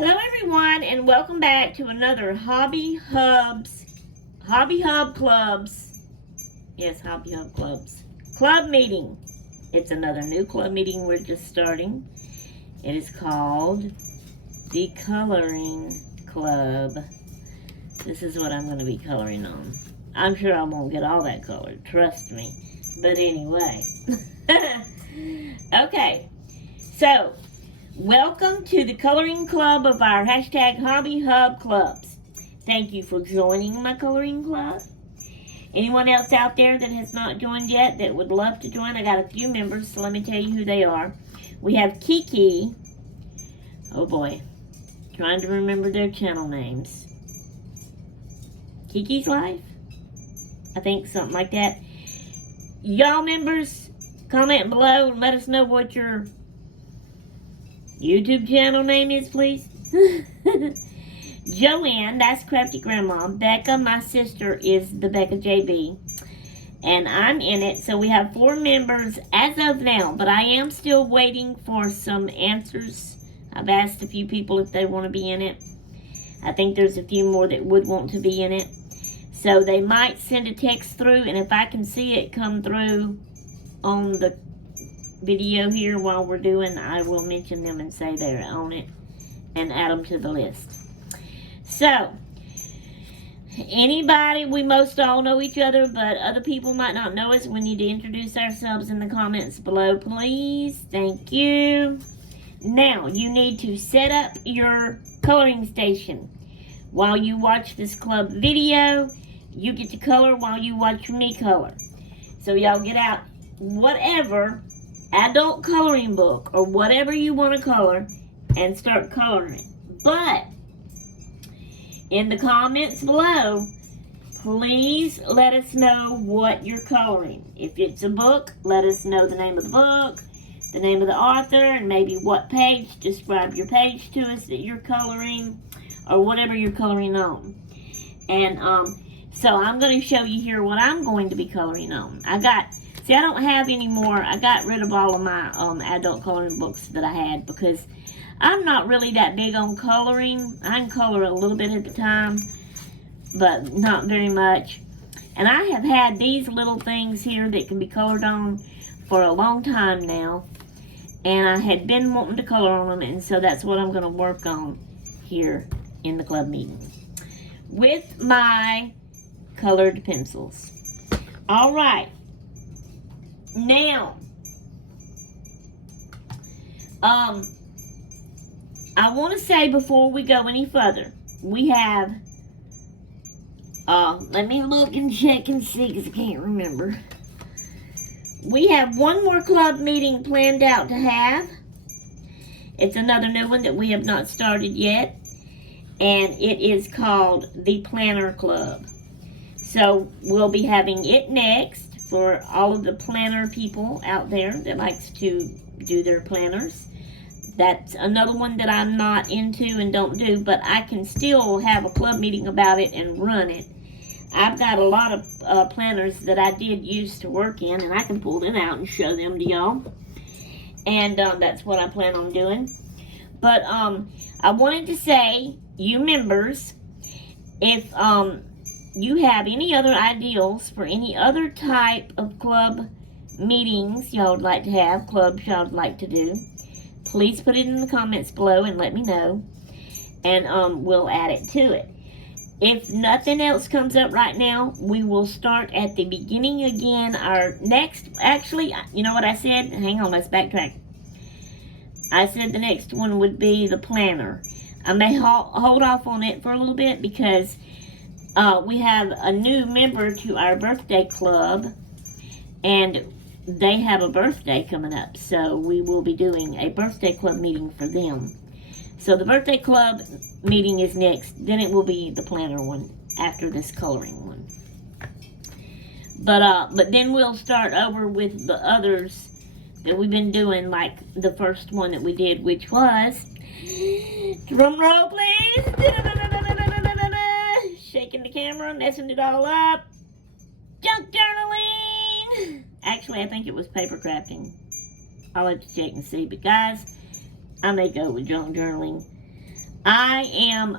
Hello everyone and welcome back to another Hobby Hub Clubs. Yes, Hobby Hub Clubs. Club meeting. It's another new club meeting we're just starting. It is called the Coloring Club. This is what I'm going to be coloring on. I'm sure I won't get all that colored, trust me. But anyway. Okay, so welcome to the coloring club of our hashtag Hobby Hub Clubs. Thank you for joining my coloring club. Anyone else out there that has not joined yet that would love to join, I got a few members, so let me tell you who they are. We have Kiki. Oh boy, trying to remember their channel names. Kiki's Life? I think something like that. Y'all members, comment below and let us know what your YouTube channel name is, please. Joanne, that's Crafty Grandma. Becca, my sister, is the Becca JB. And I'm in it, so we have 4 members as of now. But I am still waiting for some answers. I've asked a few people if they want to be in it. I think there's a few more that would want to be in it. So they might send a text through, and if I can see it come through on the video here while we're doing, I will mention them and say they're on it and add them to the list. So, anybody, we most all know each other, but other people might not know us. We need to introduce ourselves in the comments below, please. Thank you. Now, you need to set up your coloring station. While you watch this club video, you get to color while you watch me color. So y'all get out whatever adult coloring book or whatever you want to color and start coloring. But in the comments below, please let us know what you're coloring. If it's a book, let us know the name of the book, the name of the author, and maybe what page. Describe your page to us that you're coloring or whatever you're coloring on. And so I'm going to show you here what I'm going to be coloring on. I don't have any more. I got rid of all of my adult coloring books that I had because I'm not really that big on coloring. I can color a little bit at a time, but not very much. And I have had these little things here that can be colored on for a long time now. And I had been wanting to color on them, and so that's what I'm going to work on here in the club meeting with my colored pencils. All right. Now, I want to say before we go any further, we have, let me look and check and see because I can't remember. We have one more club meeting planned out to have. It's another new one that we have not started yet. And it is called the Planner Club. So we'll be having it next for all of the planner people out there that likes to do their planners. That's another one that I'm not into and don't do, but I can still have a club meeting about it and run it. I've got a lot of planners that I did use to work in, and I can pull them out and show them to y'all. And that's what I plan on doing. But I wanted to say, you members, if you have any other ideals for any other type of club meetings y'all would like to have, clubs y'all would like to do, please put it in the comments below and let me know, and we'll add it to it. If nothing else comes up right now, we will start at the beginning again. Our next, actually, you know what I said? Hang on, let's backtrack. I said the next one would be the planner. I may hold off on it for a little bit because we have a new member to our birthday club, and they have a birthday coming up, so we will be doing a birthday club meeting for them. So the birthday club meeting is next, then it will be the planner one after this coloring one. But then we'll start over with the others that we've been doing, like the first one that we did, which was, drum roll please, shaking the camera, messing it all up, junk journaling. Actually, I think it was paper crafting. I'll have to check and see, but guys, I may go with junk journaling. I am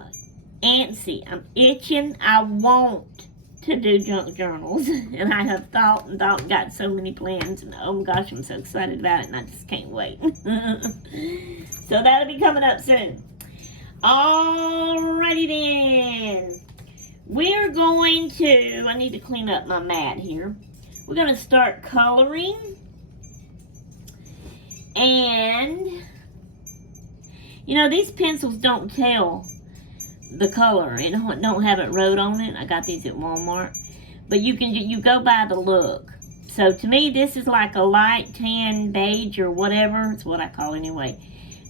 antsy. I'm itching. I want to do junk journals. And I have thought and got so many plans. And oh my gosh, I'm so excited about it. And I just can't wait. So that'll be coming up soon. Alrighty then. We're going to, I need to clean up my mat here. We're going to start coloring. And, you know, these pencils don't tell the color. It don't have it wrote on it. I got these at Walmart. But you go by the look. So to me, this is like a light tan beige or whatever. It's what I call it anyway.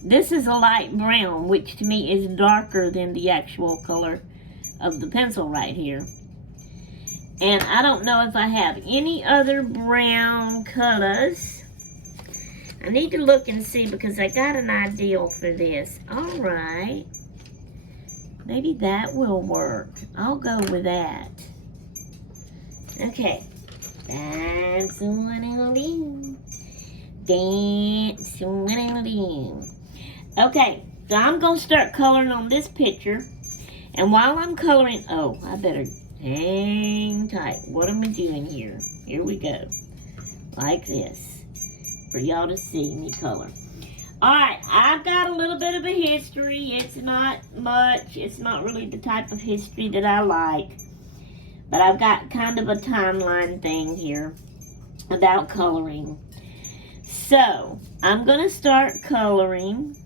This is a light brown, which to me is darker than the actual color of the pencil right here. And I don't know if I have any other brown colors. I need to look and see because I got an idea for this. Alright. Maybe that will work. I'll go with that. Okay. That's what I'll do. That's what I'll do. Okay. So I'm going to start coloring on this picture. And while I'm coloring... Oh, I better hang tight. What am I doing here? Here we go. Like this. For y'all to see me color. Alright, I've got a little bit of a history. It's not much. It's not really the type of history that I like. But I've got kind of a timeline thing here about coloring. So, I'm going to start coloring.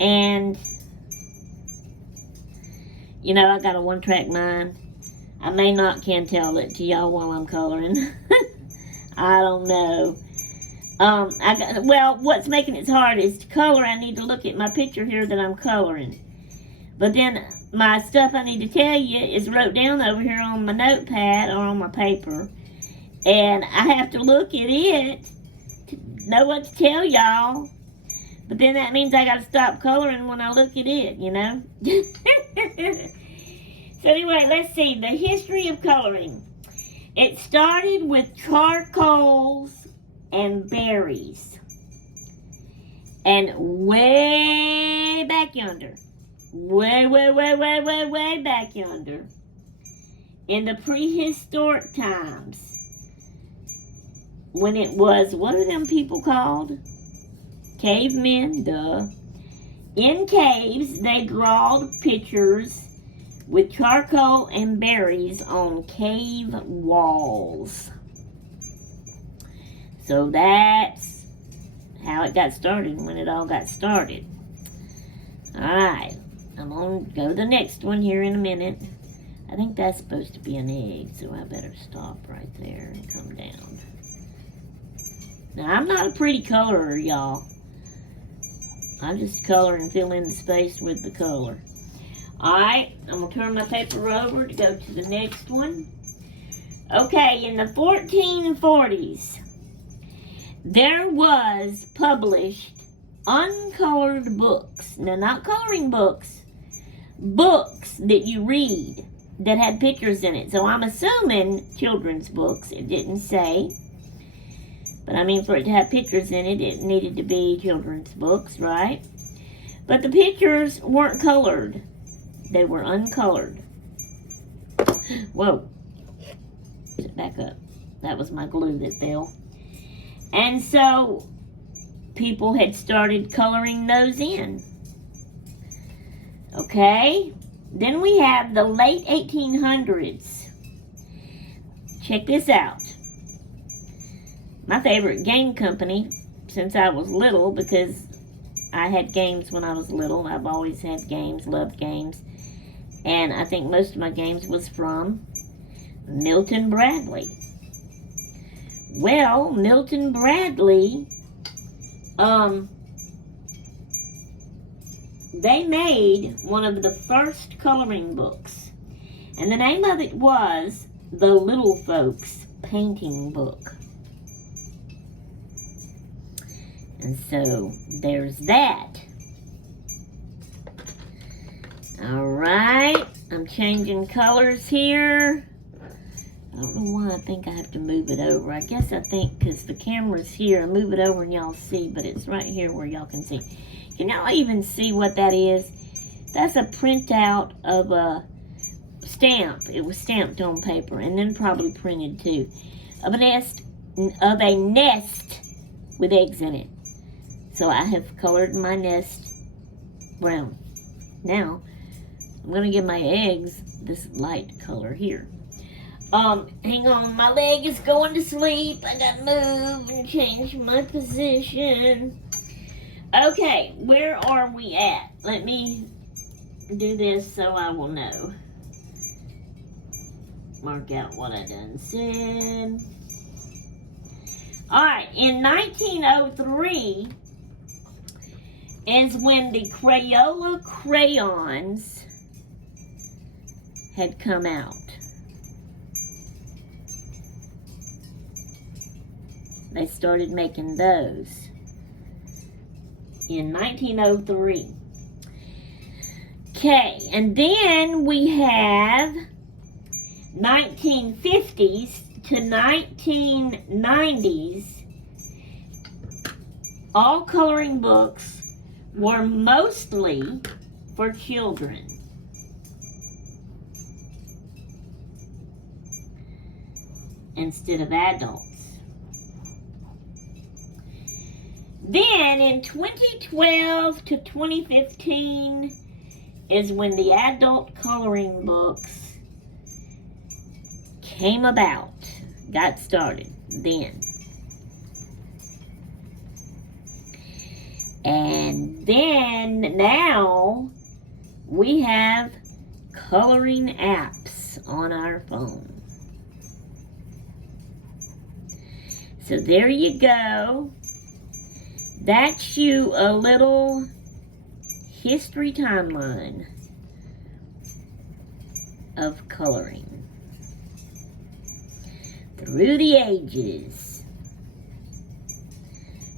And, you know, I got a one-track mind. I may not can tell it to y'all while I'm coloring. I don't know. Well, what's making it hard is to color. I need to look at my picture here that I'm coloring. But then my stuff I need to tell you is wrote down over here on my notepad or on my paper. And I have to look at it to know what to tell y'all. But then that means I got to stop coloring when I look at it, you know. So anyway, let's see. The history of coloring. It started with charcoals and berries. And way back yonder, way back yonder, in the prehistoric times, when it was, what are them people called? Cavemen, duh. In caves, they drawed pictures with charcoal and berries on cave walls. So that's how it got started, when it all got started. Alright, I'm going to go to the next one here in a minute. I think that's supposed to be an egg, so I better stop right there and come down. Now, I'm not a pretty colorer, y'all. I just color and fill in the space with the color. Alright, I'm going to turn my paper over to go to the next one. Okay, in the 1440s, there was published uncolored books. Now, not coloring books. Books that you read that had pictures in it. So I'm assuming children's books. It didn't say. But I mean, for it to have pictures in it, it needed to be children's books, right? But the pictures weren't colored. They were uncolored. Whoa. Back up. That was my glue that fell. And so, people had started coloring those in. Okay? Then we have the late 1800s. Check this out. My favorite game company, since I was little, because I had games when I was little. I've always had games, loved games. And I think most of my games was from Milton Bradley. Well, Milton Bradley, they made one of the first coloring books. And the name of it was The Little Folks Painting Book. And so, there's that. Alright, I'm changing colors here. I don't know why I think I have to move it over. I guess I think because the camera's here, I move it over and y'all see, but it's right here where y'all can see. Can y'all even see what that is? That's a printout of a stamp. It was stamped on paper and then probably printed too. Of a nest with eggs in it. So I have colored my nest brown. Now, I'm going to give my eggs this light color here. Hang on, my leg is going to sleep. I gotta move and change my position. Okay, where are we at? Let me do this so I will know. Mark out what I done said. Alright, in 1903 is when the Crayola crayons had come out. They started making those in 1903. Okay, and then we have 1950s to 1990s. All coloring books were mostly for children. Instead of adults. Then in 2012 to 2015 is when the adult coloring books came about, got started then. And then now we have coloring apps on our phone. So there you go. That's you a little history timeline of coloring through the ages.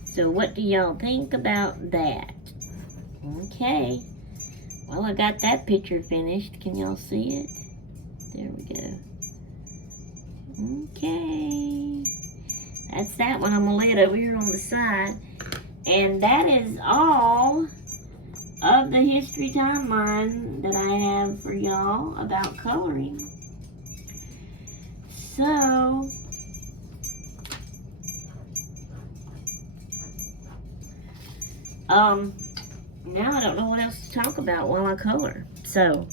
So what do y'all think about that? Okay. Well, I got that picture finished. Can y'all see it? There we go. Okay. That's that one. I'm going to lay it over here on the side. And that is all of the history timeline that I have for y'all about coloring. So, now I don't know what else to talk about while I color. So,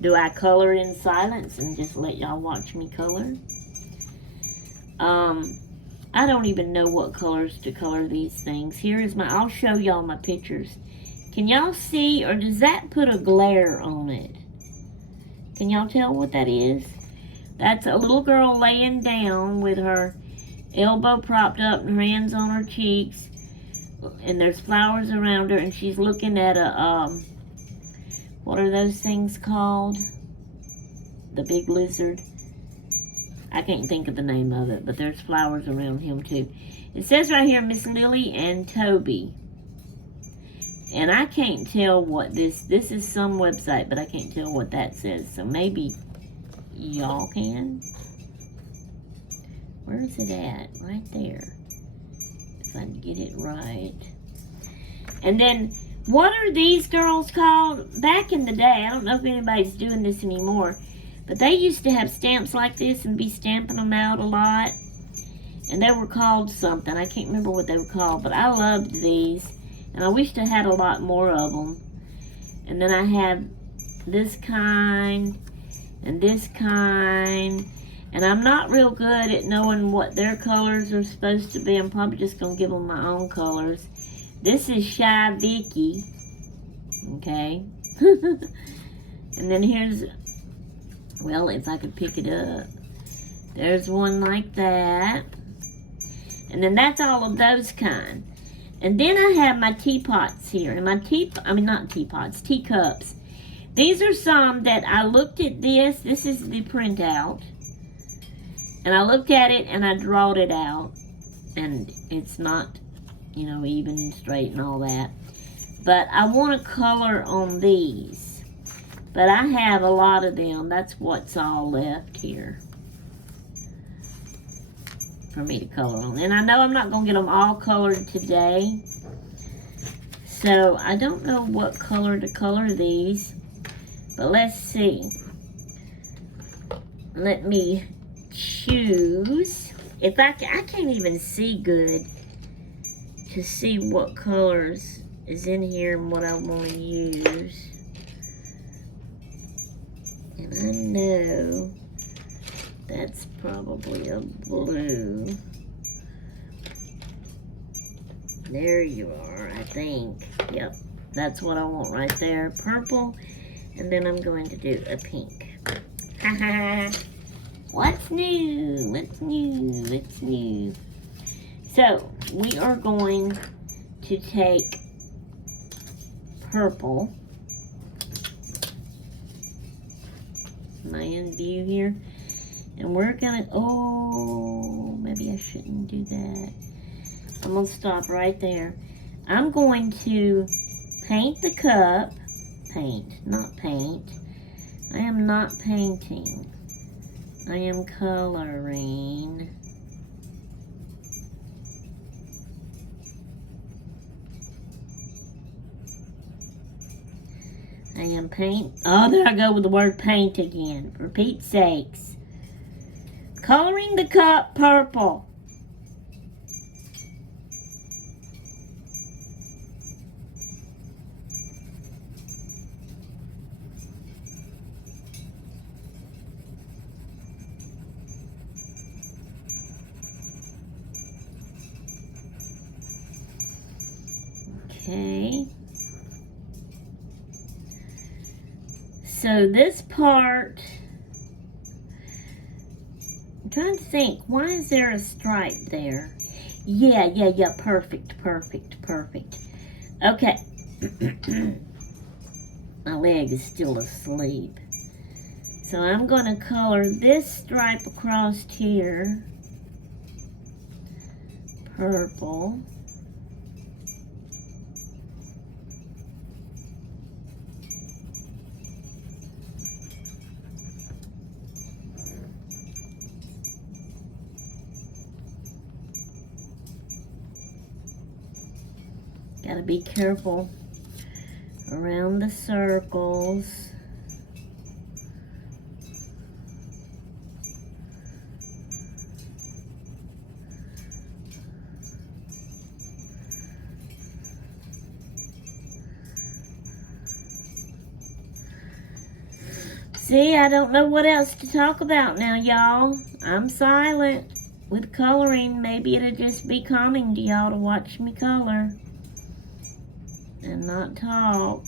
do I color in silence and just let y'all watch me color? I don't even know what colors to color these things. Here is I'll show y'all my pictures. Can y'all see, or does that put a glare on it? Can y'all tell what that is? That's a little girl laying down with her elbow propped up and her hands on her cheeks. And there's flowers around her, and she's looking at a, what are those things called? The big lizard. I can't think of the name of it, but there's flowers around him too. It says right here, Miss Lily and Toby. And I can't tell what this is some website, but I can't tell what that says. So maybe y'all can. Where is it at? Right there. If I can get it right. And then, what are these girls called? Back in the day, I don't know if anybody's doing this anymore, but they used to have stamps like this and be stamping them out a lot. And they were called something. I can't remember what they were called, but I loved these. And I wished I had a lot more of them. And then I have this kind and this kind. And I'm not real good at knowing what their colors are supposed to be. I'm probably just going to give them my own colors. This is Shy Vicky. Okay. And then here's, well, if I could pick it up. There's one like that. And then that's all of those kind. And then I have my teapots here. And my teacups. These are some that I looked at this. This is the printout. And I looked at it and I drawed it out. And it's not, you know, even and straight and all that. But I want to color on these. But I have a lot of them. That's what's all left here. for me to color on. And I know I'm not going to get them all colored today. So I don't know what color to color these. But let's see. Let me choose. If I can't even see good to see what colors is in here and what I want to use. And I know that's probably a blue. There you are, I think. Yep, that's what I want right there. Purple, and then I'm going to do a pink. Haha. What's new? What's new? What's new? So, we are going to take purple. Am I in view here? And we're gonna, oh, maybe I shouldn't do that. I'm gonna stop right there. I'm going to paint the cup. Paint, not paint. I am not painting. I am coloring. I am paint. Oh, there I go with the word paint again. For Pete's sakes. Coloring the cup purple. Okay. So this part, I'm trying to think, why is there a stripe there? Yeah, perfect. Okay. My leg is still asleep. So I'm going to color this stripe across here purple. Gotta be careful around the circles. See, I don't know what else to talk about now, y'all. I'm silent with coloring. Maybe it'll just be calming to y'all to watch me color and not talk.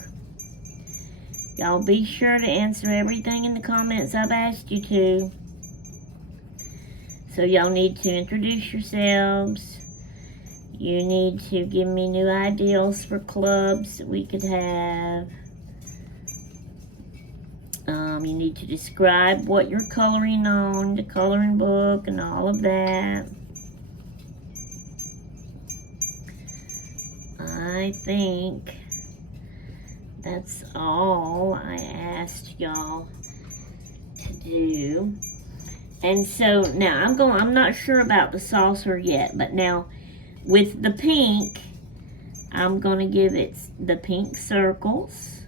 Y'all be sure to answer everything in the comments I've asked you to. So y'all need to introduce yourselves. You need to give me new ideas for clubs that we could have. You need to describe what you're coloring on, the coloring book, and all of that. I think that's all I asked y'all to do. And so now I'm not sure about the saucer yet, but now with the pink, I'm gonna give it the pink circles.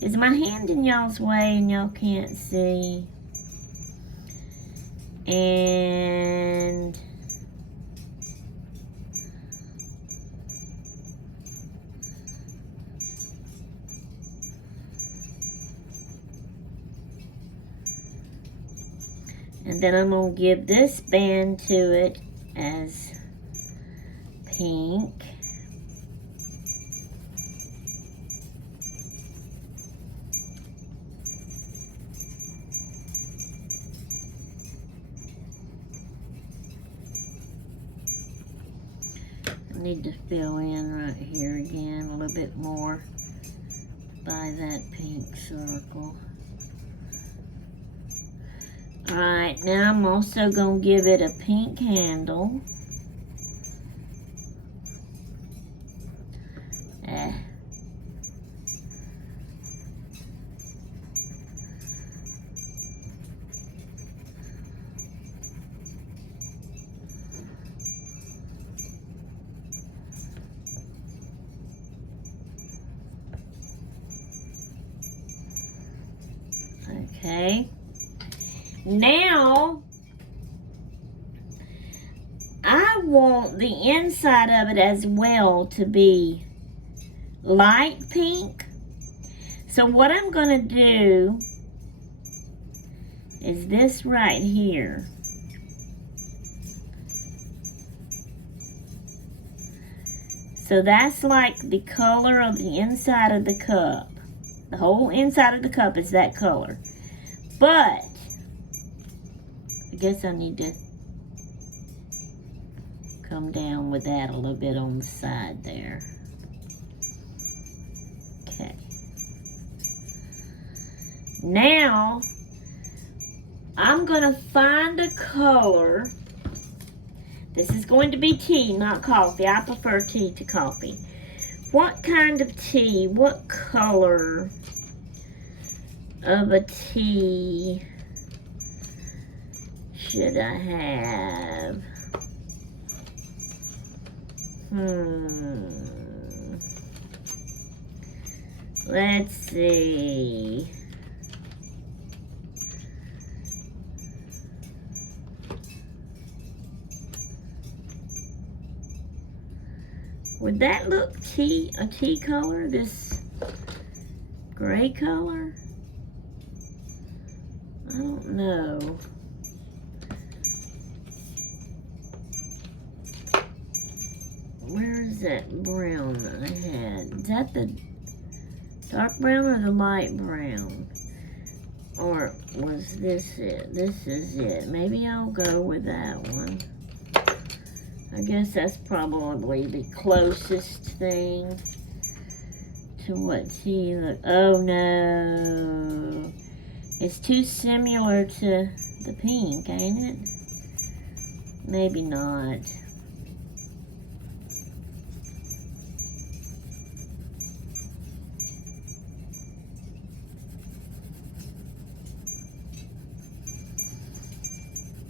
Is my hand in y'all's way and y'all can't see? And then I'm going to give this band to it as pink. I need to fill in right here again a little bit more by that pink circle. Alright, now I'm also going to give it a pink handle. Okay. Now, I want the inside of it as well to be light pink. So what I'm going to do is this right here. So that's like the color of the inside of the cup. The whole inside of the cup is that color. But I guess I need to come down with that a little bit on the side there. Okay. Now, I'm going to find a color. This is going to be tea, not coffee. I prefer tea to coffee. What kind of tea, what color of a tea should I have? Let's see. Would that look a tea color? This gray color? I don't know. Where is that brown that I had? Is that the dark brown or the light brown? Or was this it? This is it. Maybe I'll go with that one. I guess that's probably the closest thing to what tea look. Oh no. It's too similar to the pink, ain't it? Maybe not.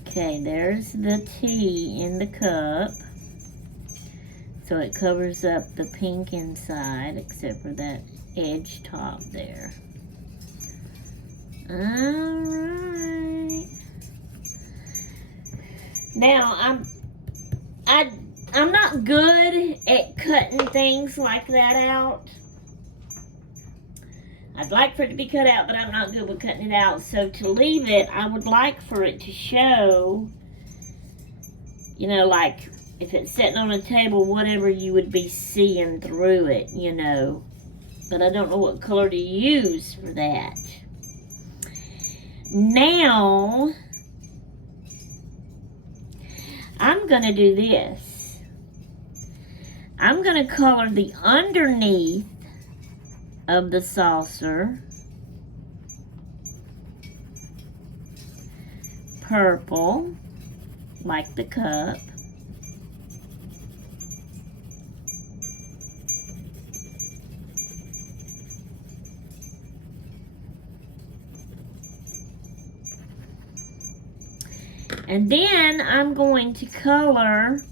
Okay, there's the tea in the cup. So it covers up the pink inside, except for that edge top there. Alright. Now, I'm not good at cutting things like that out. I'd like for it to be cut out, but I'm not good with cutting it out. So to leave it, I would like for it to show, you know, like if it's sitting on a table, whatever you would be seeing through it, you know. But I don't know what color to use for that. Now, I'm going to do this. I'm going to color the underneath of the saucer purple, like the cup. And then I'm going to color,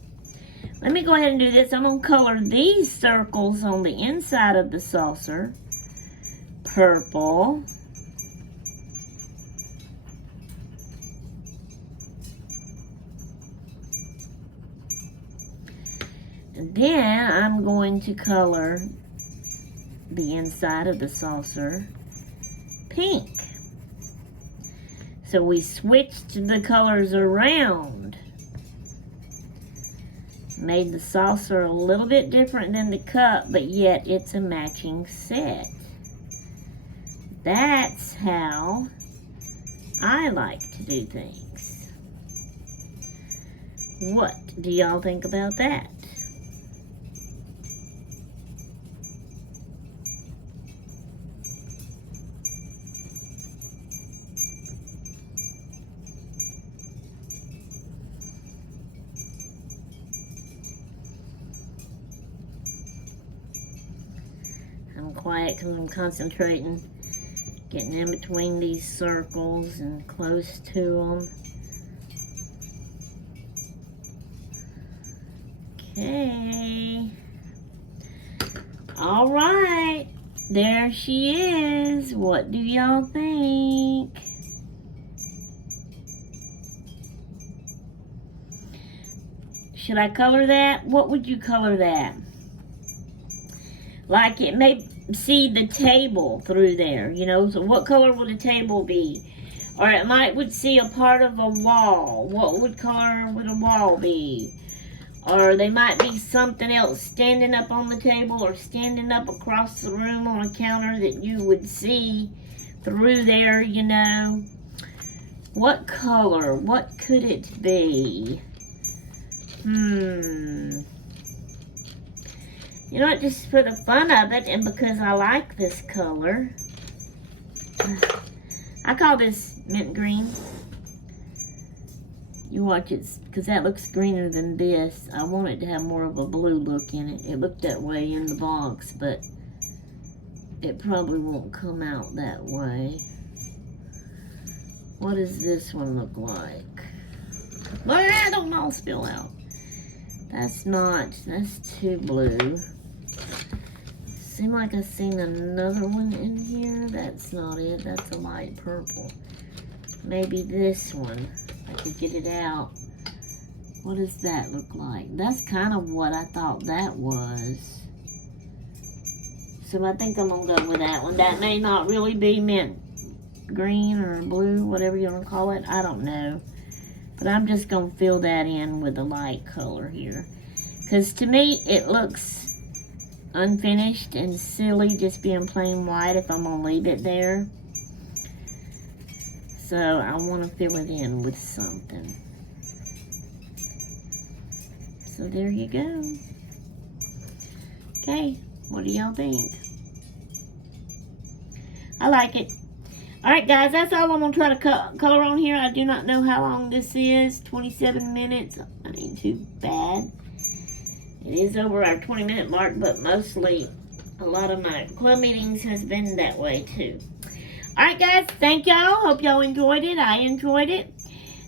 let me go ahead and do this. I'm going to color these circles on the inside of the saucer purple. And then I'm going to color the inside of the saucer pink. So we switched the colors around. Made the saucer a little bit different than the cup, but yet it's a matching set. That's how I like to do things. What do y'all think about that? I'm quiet because I'm concentrating, getting in between these circles and close to them. Okay. All right. There she is. What do y'all think? Should I color that? What would you color that? Like it may see the table through there, you know. So what color would a table be? Or it would see a part of a wall. What color would a wall be? Or they might be something else standing up on the table or standing up across the room on a counter that you would see through there, you know. What color? What could it be? You know what, just for the fun of it and because I like this color, I call this mint green. You watch it, because that looks greener than this. I want it to have more of a blue look in it. It looked that way in the box, but it probably won't come out that way. What does this one look like? Well, I don't all spill out. That's too blue. Seemed like I seen another one in here. That's not it. That's a light purple. Maybe this one. I could get it out. What does that look like? That's kind of what I thought that was. So I think I'm going to go with that one. That may not really be mint green or blue, whatever you want to call it. I don't know. But I'm just going to fill that in with a light color here. Because to me, it looks unfinished and silly just being plain white if I'm going to leave it there. So I want to fill it in with something. So there you go. Okay, what do y'all think? I like it. Alright guys, that's all I'm going to try to color on here. I do not know how long this is. 27 minutes. I ain't too bad. It is over our 20-minute mark, but mostly a lot of my club meetings has been that way too. Alright guys, thank y'all. Hope y'all enjoyed it. I enjoyed it.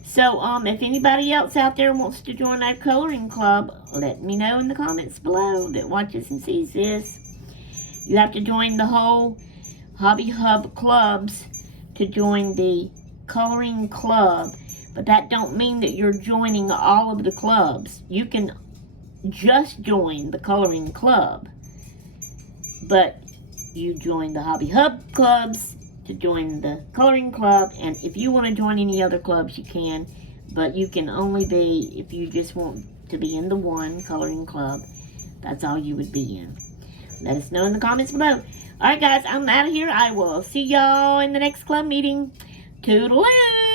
So, if anybody else out there wants to join our coloring club, let me know in the comments below that watches and sees this. You have to join the whole Hobby Hub clubs to join the coloring club. But that don't mean that you're joining all of the clubs. You can just join the coloring club. But you join the Hobby Hub clubs to join the coloring club, and if you want to join any other clubs you can, but you can only be, if you just want to be in the one coloring club, that's all you would be in. Let us know in the comments below. Alright guys, I'm out of here. I will see y'all in the next club meeting. Toodaloo!